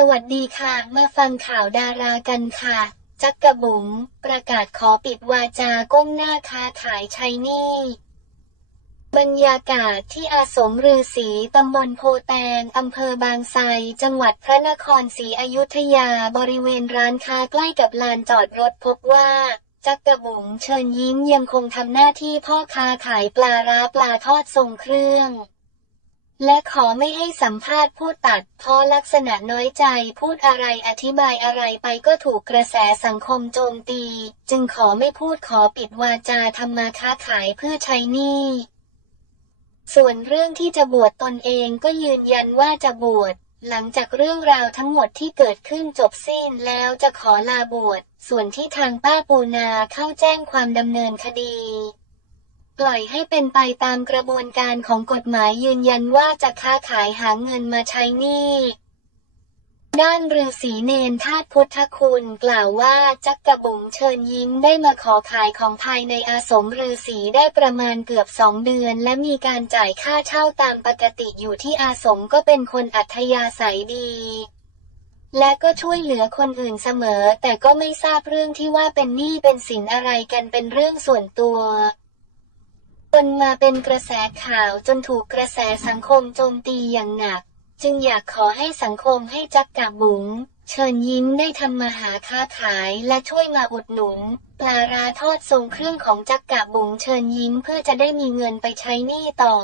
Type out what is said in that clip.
สวัสดีค่ะ มาฟังข่าวดารากันค่ะ จักกระบุ๋มประกาศขอปิดวาจาก้มหน้าค้าขายช้หนี้บรรยากาศที่อาสมฤาษีตำบลโพแตงอำเภอบางไทรจังหวัดพระนครศรีอยุธยาบริเวณร้านค้าใกล้กับลานจอดรถพบว่าจักกระบุ๋มเชิญยิ้มยังคงทำหน้าที่พ่อค้าขายปลาร้าปลาทอดทรงเครื่อง และขอไม่ให้สัมภาษณ์ผู้ตัดเพราะลักษณะน้อยใจพูดอะไรอธิบายอะไรไปก็ถูกกระแสสังคมโจมตี จึงขอไม่พูดขอปิดวาจาทำมาค้าขายเพื่อใช้หนี้ ส่วนเรื่องที่จะบวชตนเองก็ยืนยันว่าจะบวชหลังจากเรื่องราวทั้งหมดที่เกิดขึ้นจบสิ้นแล้วจะขอลาบวช ส่วนที่ทางป้าปูนาเข้าแจ้งความดำเนินคดี ปล่อยให้เป็นไปตามกระบวนการของกฎหมายยืนยันว่าจะค้าขายหาเงินมาใช้หนี้ด้านฤาษีเนนธาตุพุทธคุณกล่าวว่าจักกระบุ๋มเชิญยิ้มได้มาขอขายของภายในอาสมฤาษีได้ประมาณเกือบสองเดือน และมีการจ่ายค่าเช่าตามปกติอยู่ที่อาสมก็เป็นคนอัธยาศัยดี และก็ช่วยเหลือคนอื่นเสมอ แต่ก็ไม่ทราบเรื่องที่ว่าเป็นหนี้เป็นสินอะไรกันเป็นเรื่องส่วนตัว นมาเป็นกระแสข่าวจนถูกกระแสสังคมโจมตีอย่างหนัก จึงอยากขอให้สังคมให้จักกะบุ๋มเชิญยิ้มได้ทำมาหาค้าขายและช่วยมาอุดหนุนปลาราทอดทรงเครื่องของจักกะบุ๋มเชิญยิ้มเพื่อจะได้มีเงินไปใช้หนี้ต่อ